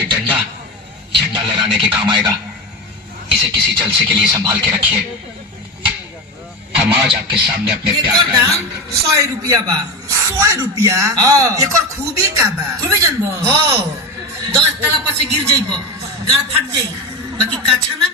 ये डंडा झंडा लहराने के काम आएगा। इसे किसी जलसे के लिए संभाल के रखिए। हम आज आपके सामने अपने प्यार का दाम 100 रुपया बा। 100 रुपया हाँ। एकर खूबी का बा? खूबी जानबो हो 10 तला पर से गिर जाइबो, गाड़ फट जाई, बाकी काछा ना